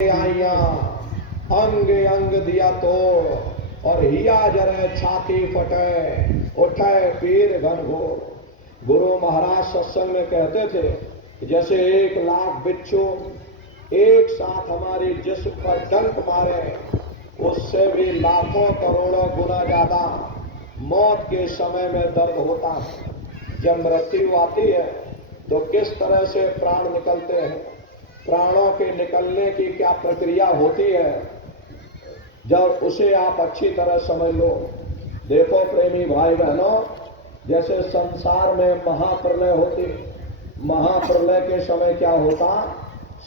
आइया अंग अंग दिया तो और हिया जरे छाती फटे उठे पीर घन घोर। गुरु महाराज सत्संग में कहते थे कि जैसे 1,00,000 बिच्छू एक साथ हमारी जिस्म पर डंक मारे, उससे भी लाखों करोड़ों गुना ज्यादा मौत के समय में दर्द होता है। जब मृत्यु आती है तो किस तरह से प्राण निकलते हैं, प्राणों के निकलने की क्या प्रक्रिया होती है, जब उसे आप अच्छी तरह समझ लो। देखो प्रेमी भाई बहनों, जैसे संसार में महाप्रलय होती, महाप्रलय के समय क्या होता,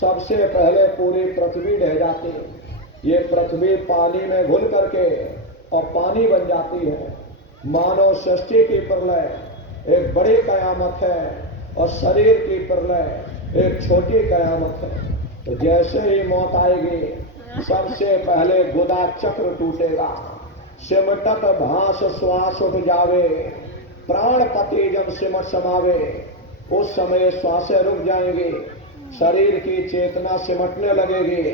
सबसे पहले पूरी पृथ्वी ढह जाती, ये पृथ्वी पानी में घुल करके और पानी बन जाती है। मानव सृष्टि की प्रलय एक बड़ी कयामत है और शरीर की प्रलय एक छोटी कयामत है। तो जैसे ही मौत आएगी, सबसे पहले गुदा चक्र टूटेगा, सिमटत भास श्वास उठ जावे, प्राण पति जब सिमट समावे, उस समय श्वासें रुक जाएंगी, शरीर की चेतना सिमटने लगेगी,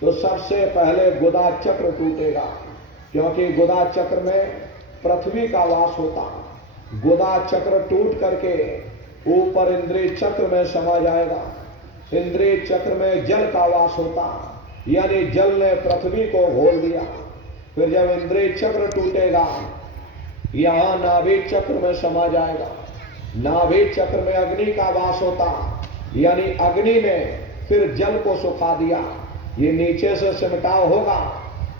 तो सबसे पहले गुदा चक्र टूटेगा। क्योंकि गुदा चक्र में पृथ्वी का वास होता, गुदा चक्र टूट करके ऊपर इंद्रिय चक्र में समा जाएगा। इंद्रिय चक्र में जल का वास होता, यानी जल ने पृथ्वी को घोल दिया। फिर जब इंद्रिय चक्र टूटेगा, यहां नाभि चक्र में समा जाएगा। नाभि चक्र में अग्नि का वास होता, यानी अग्नि ने फिर जल को सुखा दिया, ये नीचे से सिमटाव होगा।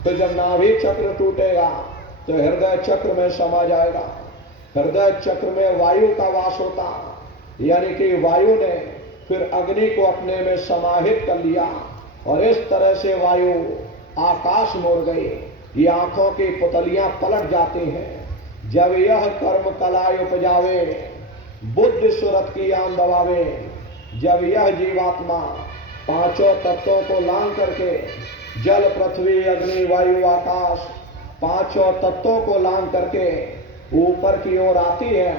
तो जब नाभि चक्र टूटेगा तो हृदय चक्र में समा जाएगा। हृदय चक्र में वायु का वास होता, यानी कि वायु ने फिर अग्नि को अपने में समाहित कर लिया, और इस तरह से वायु आकाश मोड़ गई। ये आंखों की पुतलियां पलट जाती हैं। जब यह कर्म कलाय उपजावे, बुद्धि सुरत की आन दबावे, जब यह जीवात्मा पांचों तत्वों को लांग करके जल पृथ्वी अग्नि वायु आकाश पांचों तत्वों को लांग करके ऊपर की ओर आती है,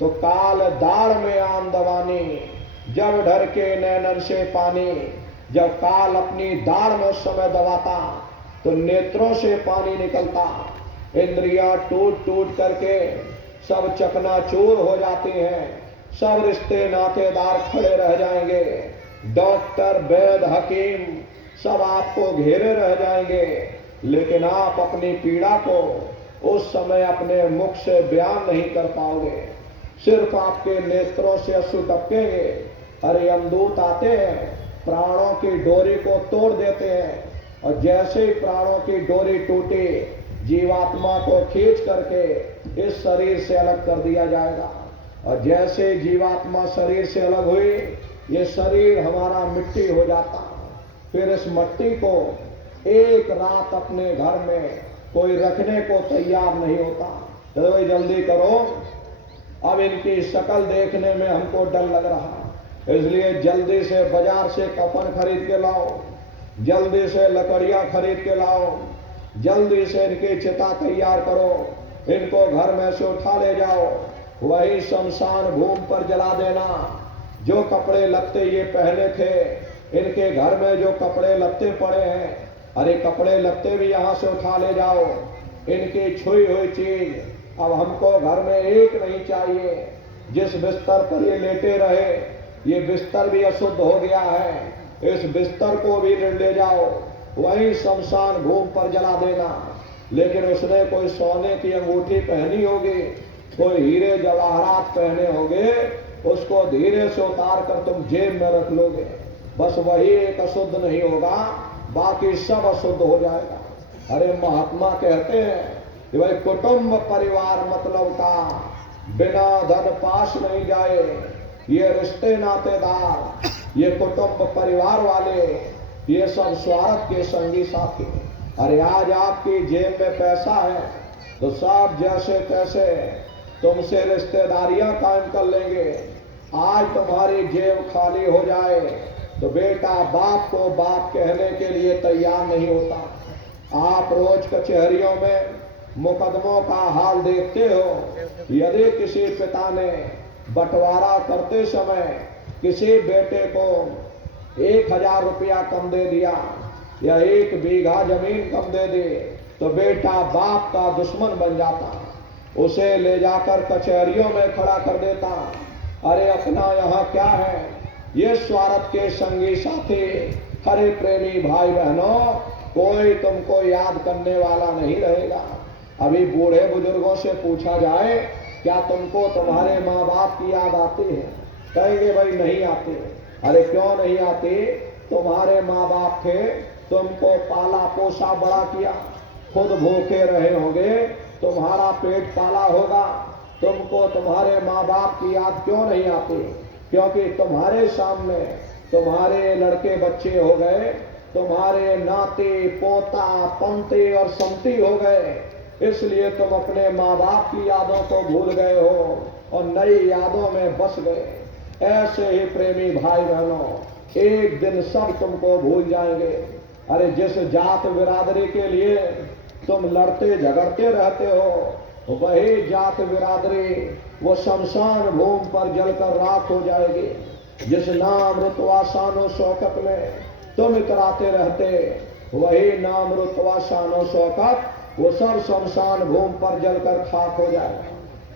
तो काल दाढ़ में आम दबानी, जब ढर के नैनन से पानी। जब काल अपनी दाढ़ में उस समय दबाता तो नेत्रों से पानी निकलता, इंद्रियां टूट टूट करके सब चकनाचूर हो जाती हैं, सब रिश्ते नातेदार खड़े रह जाएंगे, डॉक्टर वैद हकीम सब आपको घेरे रह जाएंगे, लेकिन आप अपनी पीड़ा को उस समय अपने मुख से बयान नहीं कर पाओगे। सिर्फ आपके नेत्रों से अश्रु टपकेंगे। अरे यमदूत आते हैं, प्राणों की डोरी को तोड़ देते हैं, और जैसे ही प्राणों की डोरी टूटी, जीवात्मा को खींच करके इस शरीर से अलग कर दिया जाएगा। और जैसे जीवात्मा शरीर से अलग हुई, ये शरीर हमारा मिट्टी हो जाता। फिर इस मिट्टी को एक रात अपने घर में कोई रखने को तैयार नहीं होता। तो जल्दी करो, अब इनकी शक्ल देखने में हमको डर लग रहा, इसलिए जल्दी से बाजार से कफन खरीद के लाओ, जल्दी से लकड़ियां खरीद के लाओ, जल्दी से इनकी चिता तैयार करो, इनको घर में से उठा ले जाओ, वही शमशान भूमि पर जला देना। जो कपड़े लत्ते ये पहने थे, इनके घर में जो कपड़े लत्ते पड़े हैं, अरे कपड़े लत्ते भी यहां से उठा ले जाओ। इनकी छुई हुई चीज अब हमको घर में एक नहीं चाहिए। जिस बिस्तर पर ये लेटे रहे, ये बिस्तर भी अशुद्ध हो गया है, इस बिस्तर को भी ले जाओ, वहीं शमशान भूमि पर जला देना। लेकिन उसने कोई सोने की अंगूठी पहनी होगी, कोई हीरे जवाहरात पहने होंगे, उसको धीरे से उतार कर तुम जेब में रख लोगे। बस वही एक अशुद्ध नहीं होगा, बाकी सब अशुद्ध हो जाएगा। अरे महात्मा कहते हैं कि भाई कुटुंब परिवार मतलब का बिना धन पास नहीं जाए। ये रिश्ते नातेदार, ये कुटुंब परिवार वाले, ये सब स्वार्थ के संगी साथी। अरे आज आपकी जेब में पैसा है तो सब जैसे तैसे तुमसे रिश्तेदारियां कायम कर लेंगे। आज तुम्हारी जेब खाली हो जाए तो बेटा बाप को बाप कहने के लिए तैयार नहीं होता। आप रोज कचहरियों में मुकदमों का हाल देखते हो। यदि किसी पिता ने बंटवारा करते समय किसी बेटे को 1,000 रुपया कम दे दिया, या 1 बीघा जमीन कम दे दे तो बेटा बाप का दुश्मन बन जाता, उसे ले जाकर कचहरियों में खड़ा कर देता। अरे अपना यहाँ क्या है, ये स्वार्थ के संगी साथी। हरे प्रेमी भाई बहनों, कोई तुमको याद करने वाला नहीं रहेगा। अभी बूढ़े बुजुर्गों से पूछा जाए, क्या तुमको तुम्हारे माँ बाप की याद आती है? कहेंगे भाई नहीं आती। अरे क्यों नहीं आती? तुम्हारे माँ बाप थे, तुमको पाला पोसा बड़ा किया, खुद भूखे रहे होंगे, तुम्हारा पेट पाला होगा, तुमको तुम्हारे माँ बाप की याद क्यों नहीं आती? क्योंकि तुम्हारे सामने तुम्हारे लड़के बच्चे हो गए, तुम्हारे नाते पोता पंते और संती हो गए, इसलिए तुम अपने माँ बाप की यादों को भूल गए हो और नई यादों में बस गए। ऐसे ही प्रेमी भाई बहनों, एक दिन सब तुमको भूल जाएंगे। अरे जिस जात बिरादरी के लिए तुम लड़ते झगड़ते रहते हो, वही जात बिरादरी वो शमशान भूमि पर जलकर राख हो जाएगी। जिस नाम रुतवा शानो शौकत में तुम इतराते रहते, वही नाम रुतवा शानो शौकत वो सब शमशान भूमि पर जलकर खाक हो जाएगा।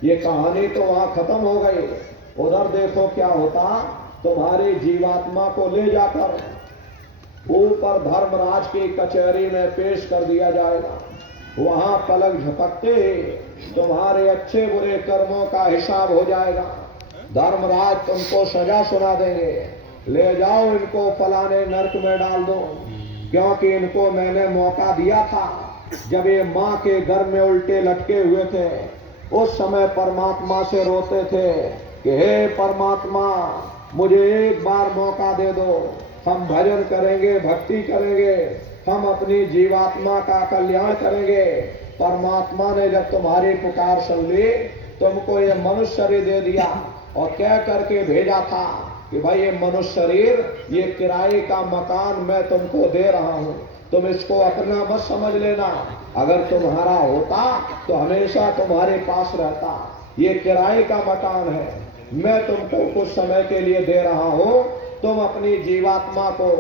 ये कहानी तो वहां खत्म हो गई। उधर देखो क्या होता, तुम्हारी जीवात्मा को ले जाकर ऊपर धर्मराज की कचहरी में पेश कर दिया जाएगा। वहां पलक झपकते ही तुम्हारे अच्छे बुरे कर्मों का हिसाब हो जाएगा। धर्मराज तुमको सजा सुना देंगे, ले जाओ इनको फलाने नरक में डाल दो, क्योंकि इनको मैंने मौका दिया था जब ये माँ के घर में उल्टे लटके हुए थे। उस समय परमात्मा से रोते थे कि हे परमात्मा, मुझे एक बार मौका दे दो, हम भजन करेंगे, भक्ति करेंगे, हम अपनी जीवात्मा का कल्याण करेंगे। परमात्मा ने जब तुम्हारी पुकार सुन ली, तुमको ये मनुष्य शरीर दे दिया और कह करके भेजा था कि भाई ये मनुष्य शरीर, ये किराए का मकान मैं तुमको दे रहा हूँ, तुम इसको अपना मत समझ लेना। अगर तुम्हारा होता तो हमेशा तुम्हारे पास रहता। ये किराए का मकान है, मैं तुमको कुछ समय के लिए दे रहा हूँ। तुम अपनी जीवात्मा को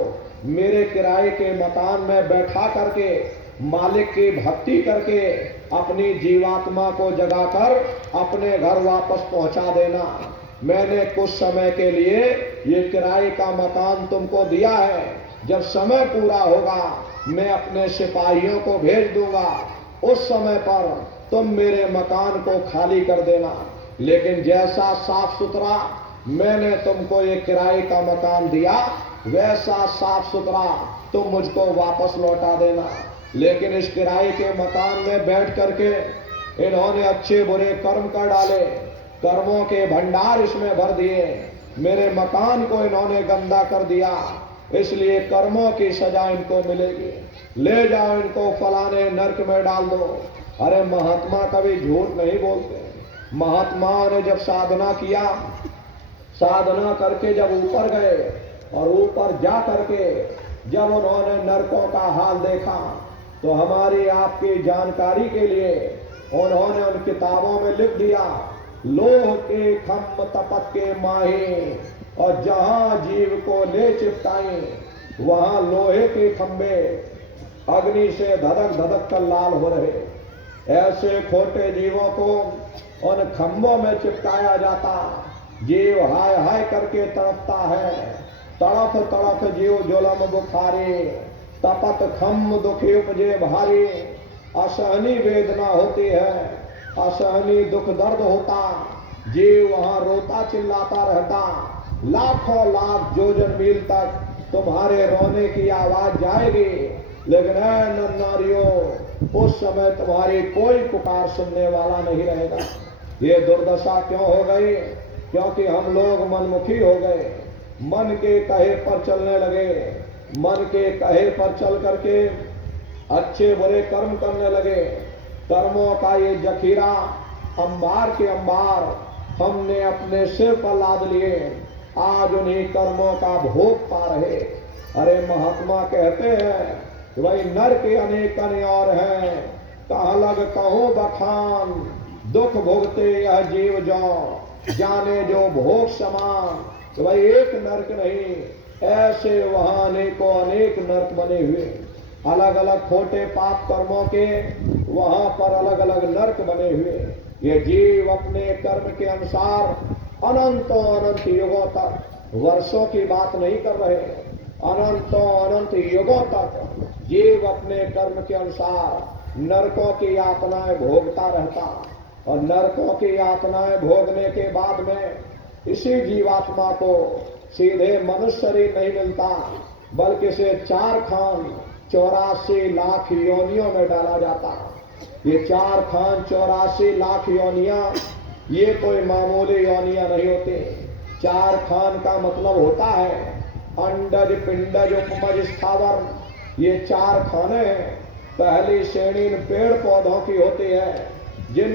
मेरे किराए के मकान में बैठा करके मालिक की भक्ति करके अपनी जीवात्मा को जगाकर अपने घर वापस पहुंचा देना। मैंने कुछ समय के लिए ये किराए का मकान तुमको दिया है, जब समय पूरा होगा मैं अपने सिपाहियों को भेज दूंगा, उस समय पर तुम मेरे मकान को खाली कर देना। लेकिन जैसा साफ सुथरा मैंने तुमको ये किराए का मकान दिया, वैसा साफ सुथरा तुम मुझको वापस लौटा देना। लेकिन इस किराए के मकान में बैठ करके इन्होंने अच्छे बुरे कर्म कर डाले, कर्मों के भंडार इसमें भर दिए, मेरे मकान को इन्होंने गंदा कर दिया, इसलिए कर्मों की सजा इनको मिलेगी। ले जाओ इनको फलाने नरक में डाल दो। अरे महात्मा कभी झूठ नहीं बोलते। महात्माओं ने जब साधना किया, साधना करके जब ऊपर गए और ऊपर जा करके जब उन्होंने नरकों का हाल देखा, तो हमारी आपकी जानकारी के लिए उन्होंने उन किताबों में लिख दिया, लोह के खम्भ तपत के माहे और जहां जीव को ले चिपटाए, वहां लोहे के खंभे अग्नि से धधक धधक कर लाल हो रहे। ऐसे खोटे जीवों को उन खंभों में चिपकाया जाता, जीव हाय हाय करके तड़पता है, तड़प तड़प जीव जुलम बुखारे, तपत खम्भ दुखी उपजे भारी। असहनी वेदना होती है, असहनी दुख दर्द होता, जीव वहां रोता चिल्लाता रहता, लाखों लाख योजन मील तक तुम्हारे रोने की आवाज जाएगी, लेकिन नर नारियों उस समय तुम्हारी कोई पुकार सुनने वाला नहीं रहेगा। ये दुर्दशा क्यों हो गई? क्योंकि हम लोग मनमुखी हो गए, मन के कहे पर चलने लगे, मन के कहे पर चल करके अच्छे बुरे कर्म करने लगे। कर्मों का ये जखीरा अंबार के अंबार हमने अपने सिर पर लाद लिए, आज उन्हीं कर्मों का भोग पा रहे। अरे महात्मा कहते हैं कि भाई नर के अनेक कने और हैं, कहाँ लग कहो बखान, दुख भोगते यह जीव जो जाने जो भोग समान। तो भाई एक नरक नहीं, ऐसे वहां अनेकों अनेक नरक बने हुए, अलग अलग खोटे पाप कर्मों के वहां पर अलग अलग नरक बने हुए। ये जीव अपने कर्म के अनुसार अनंतों अनंत युगों तक, वर्षों की बात नहीं कर रहे, अनंतों अनंत युगों तक जीव अपने कर्म के अनुसार नरकों की यातनाएं भोगता रहता। और नरकों की यातनाएं भोगने के बाद में इसी जीवात्मा को सीधे मनुष्य शरीर नहीं मिलता, बल्कि इसे 4 खान 84 लाख योनियों में डाला जाता। ये 4 खान 84 लाख योनियां ये कोई मामूली योनियां नहीं होती। 4 खान का मतलब होता है अंडज पिंडज उपमज स्थावर। ये 4 खाने पहली श्रेणी पेड़ पौधों की होती है, जिन